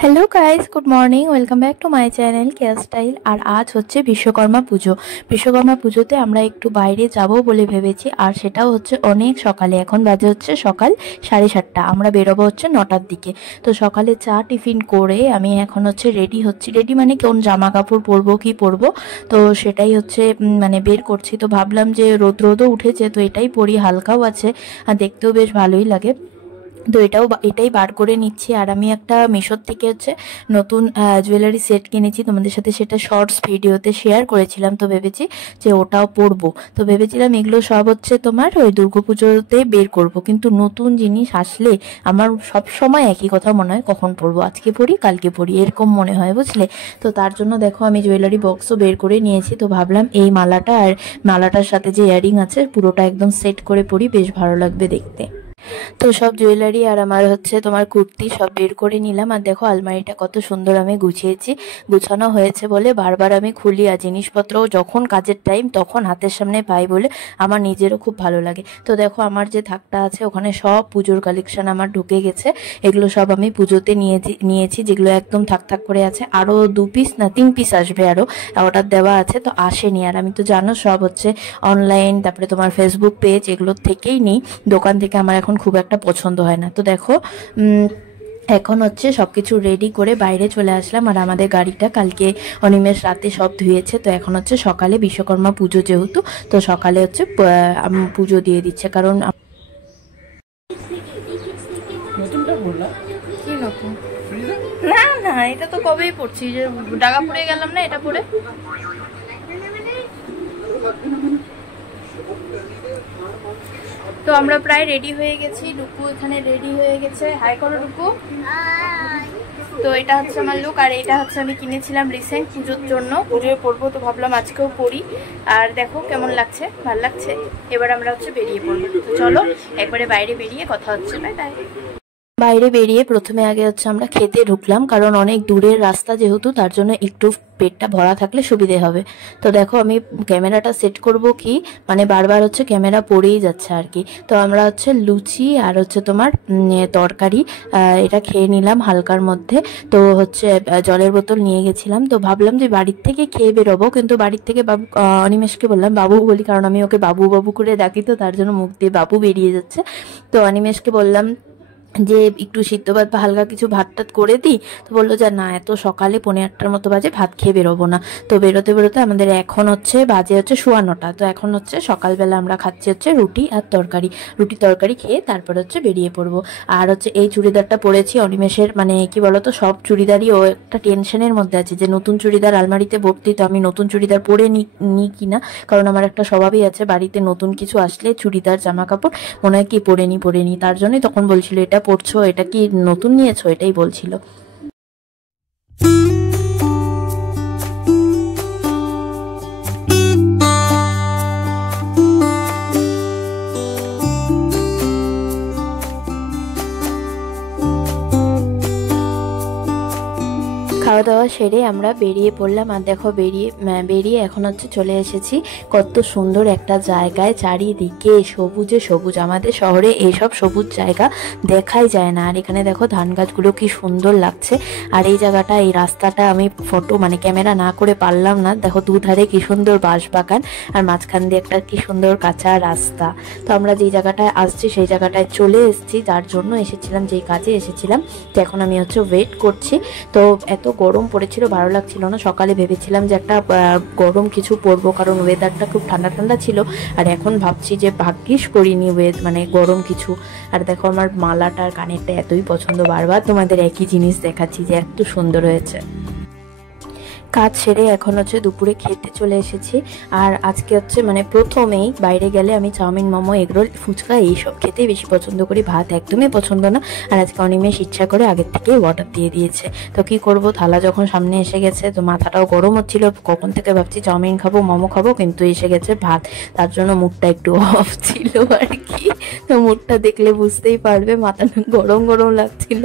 Hello guys, good morning. Welcome back to my channel care style. আর আজ হচ্ছে বিশ্বকর্মা পুজো। বিশ্বকর্মা পুজোতে আমরা একটু বাইরে যাব বলে ভেবেছি, আর সেটাও হচ্ছে অনেক সকালে। এখন বাজে হচ্ছে সকাল 7:30। আমরা বেরোবো হচ্ছে 9টার দিকে। তো সকালে চা টিফিন করে আমি এখন হচ্ছে রেডি হচ্ছি। রেডি মানে কোন জামা কাপড় পরবো কি পরবো, তো সেটাই হচ্ছে মানে বের করছি। তো ভাবলাম যে রোদও উঠেছে, তো এটাই পরি, হালকাও আছে আর দেখতেও বেশ ভালোই লাগে। তো এটাই বার করে নিচ্ছি। আর আমি একটা মিশোর থেকে হচ্ছে নতুন জুয়েলারি সেট কিনেছি, তোমাদের সাথে সেটা শর্টস ভিডিওতে শেয়ার করেছিলাম। তো ভেবেছি যে ওটাও পরবো। তো ভেবেছিলাম এগুলো সব হচ্ছে তোমার ওই দুর্গাপুজোতে বের করব, কিন্তু নতুন জিনিস আসলে আমার সব সময় একই কথা মনে হয়, কখন পরবো, আজকে পরি কালকে পরি এরকম মনে হয়, বুঝলে। তো তার জন্য দেখো আমি জুয়েলারি বক্সও বের করে নিয়েছি। তো ভাবলাম এই মালাটা আর মালাটার সাথে যে ইয়ারিং আছে পুরোটা একদম সেট করে পরি, বেশ ভালো লাগবে দেখতে। তো সব জুয়েলারি আর আমার হচ্ছে তোমার কুর্তি সব বের করে নিলাম। আর দেখো আলমারিটা কত সুন্দর আমি গুছিয়েছি। গুছানো হয়েছে বলে বারবার আমি খুলি, আর জিনিসপত্র যখন কাজের টাইম তখন হাতের সামনে পাই বলে আমার নিজেরও খুব ভালো লাগে। তো দেখো আমার যে থাকটা আছে ওখানে সব পুজোর কালেকশন আমার ঢুকে গেছে। এগুলো সব আমি পুজোতে নিয়েছি যেগুলো একদম থাক থাক করে আছে। আরও 2 পিস না 3 পিস আসবে, আরও অর্ডার দেওয়া আছে, তো আসেনি। আর আমি তো জানো সব হচ্ছে অনলাইন, তারপরে তোমার ফেসবুক পেজ এগুলোর থেকেই নিই। দোকান থেকে আমার এখন খুব একটা পছন্দ হয় না। তো দেখো এখন হচ্ছে সবকিছু রেডি করে বাইরে চলে আসলাম। আর আমাদের গাড়িটা কালকে অনিমেষ রাতে সব ধুয়েছে। তো এখন হচ্ছে সকালে বিশ্বকর্মা পুজো যেহেতু, তো সকালে হচ্ছে পুজো দিয়ে দিচ্ছে। কারণ কি নতুন না না, এটা তো কবেই পড়ছি, যে ডাগা পড়ে গেলাম না এটা পরে। তো আমরা প্রায় রেডি হয়ে গেছি। ডুকু এখানে রেডি হয়ে গেছে। হাই করো ডুকু। তো এটা হচ্ছে আমার লুক, আর এটা হচ্ছে আমি কিনেছিলাম রিসেন্ট পুজোর জন্য, পুজোয় পরবো। তো ভাবলাম আজকেও পরি। আর দেখো কেমন লাগছে, ভাল লাগছে। এবার আমরা হচ্ছে বেরিয়ে পড়বো। তো চলো একবারে বাইরে বেরিয়ে কথা হচ্ছে। Bye bye. বাইরে বেরিয়ে প্রথমে আগে হচ্ছে আমরা খেতে ঢুকলাম, কারণ অনেক দূরের রাস্তা যেহেতু, তার জন্য একটু পেটটা ভরা থাকলে সুবিধে হবে। তো দেখো আমি ক্যামেরাটা সেট করব কি, মানে বারবার হচ্ছে ক্যামেরা পড়েই যাচ্ছে আর কি। তো আমরা হচ্ছে লুচি আর হচ্ছে তোমার তরকারি এটা খেয়ে নিলাম হালকার মধ্যে। তো হচ্ছে জলের বোতল নিয়ে গেছিলাম। তো ভাবলাম যে বাড়ির থেকে খেয়ে বেরোবো, কিন্তু বাড়ির থেকে বাবু অনিমেষকে বললাম, বাবু বলি কারণ আমি ওকে বাবু বাবু করে ডাকি, তো তার জন্য মুখ দিয়ে বাবু বেরিয়ে যাচ্ছে। তো অনিমেষকে বললাম যে একটু সিদ্ধ ভাত বা হালকা কিছু ভাত টাত করে দিই। তো বললো যে না, এত সকালে 8:45 মতো বাজে, ভাত খেয়ে বেরোবো না। তো বেরোতে বেরোতে আমাদের এখন হচ্ছে বাজে হচ্ছে 9:15। তো এখন হচ্ছে সকালবেলা আমরা খাচ্ছি হচ্ছে রুটি আর তরকারি। রুটি তরকারি খেয়ে তারপর হচ্ছে বেরিয়ে পড়বো। আর হচ্ছে এই চুড়িদারটা পরেছি অনিমেষের, মানে কি বলতো, সব চুড়িদারই ও একটা টেনশনের মধ্যে আছে যে নতুন চুড়িদার আলমারিতে ভর্তি। তো আমি নতুন চুড়িদার পরে নিই কিনা, কারণ আমার একটা স্বভাবই আছে বাড়িতে নতুন কিছু আসলে চুড়িদার জামা কাপড় মনে হয় কি পরে নি। তার জন্যই তখন বলছিল এটা পড়ছো, এটা কি নতুন নিয়েছো, এটাই বলছিল। খাওয়া দাওয়া সেরে আমরা বেরিয়ে পড়লাম। আর দেখো বেরিয়ে এখন হচ্ছে চলে এসেছি কত সুন্দর একটা জায়গায়, চারিদিকে সবুজে সবুজ। আমাদের শহরে এইসব সবুজ জায়গা দেখাই যায় না। আর এখানে দেখো ধান গাছগুলো কি সুন্দর লাগছে। আর এই জায়গাটা, এই রাস্তাটা আমি ফটো মানে ক্যামেরা না করে পারলাম না। দেখো দুধারে কি সুন্দর বাঁশ বাগান, আর মাঝখান দিয়ে একটা কি সুন্দর কাঁচা রাস্তা। তো আমরা যেই জায়গাটায় আসছি সেই জায়গাটায় চলে এসেছি, যার জন্য এসেছিলাম, যেই কাজে এসেছিলাম। তো এখন আমি হচ্ছে ওয়েট করছি। তো এত গরম পড়েছিল, ভালো লাগছিল না। সকালে ভেবেছিলাম যে একটা গরম কিছু পরবো, কারণ ওয়েদারটা খুব ঠান্ডা ঠান্ডা ছিল। আর এখন ভাবছি যে ভাগ্যিস করিনি মানে গরম কিছু। আর দেখো আমার মালাটা আর কানেরটা এতই পছন্দ, বারবার তোমাদের একই জিনিস দেখাচ্ছি যে এত সুন্দর হয়েছে। কাজ সেরে এখন হচ্ছে দুপুরে খেতে চলে এসেছি। আর আজকে হচ্ছে মানে প্রথমেই বাইরে গেলে আমি চাউমিন, মোমো, এগরোল, ফুচকা এইসব খেতেই বেশি পছন্দ করি, ভাত একদমই পছন্দ না। আর আজকে অনিমেষ ইচ্ছা করে আগের থেকেই অর্ডার দিয়ে দিয়েছে। তো কি করব, থালা যখন সামনে এসে গেছে তো মাথাটাও গরম হচ্ছিল, কখন থেকে ভাবছি চাউমিন খাবো, মোমো খাবো, কিন্তু এসে গেছে ভাত। তার জন্য মুডটা একটু অফ ছিল আর কি। তো মুডটা দেখলে বুঝতেই পারবে, মাথা গরম গরম লাগছিল।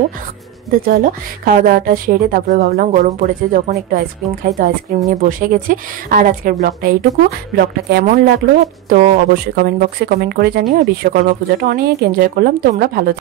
তো চলো খাওয়া দাওয়াটা সেরে তারপরে ভাবলাম গরম পড়েছে যখন একটু আইসক্রিম খাই, তো আইসক্রিম নিয়ে বসে গেছি। আর আজকের ব্লগটা এইটুকু। ব্লগটা কেমন লাগলো তো অবশ্যই কমেন্ট বক্সে কমেন্ট করে জানিও। আর বিশ্বকর্মা পূজাটা অনেক এনজয় করলাম, তোমরা ভালো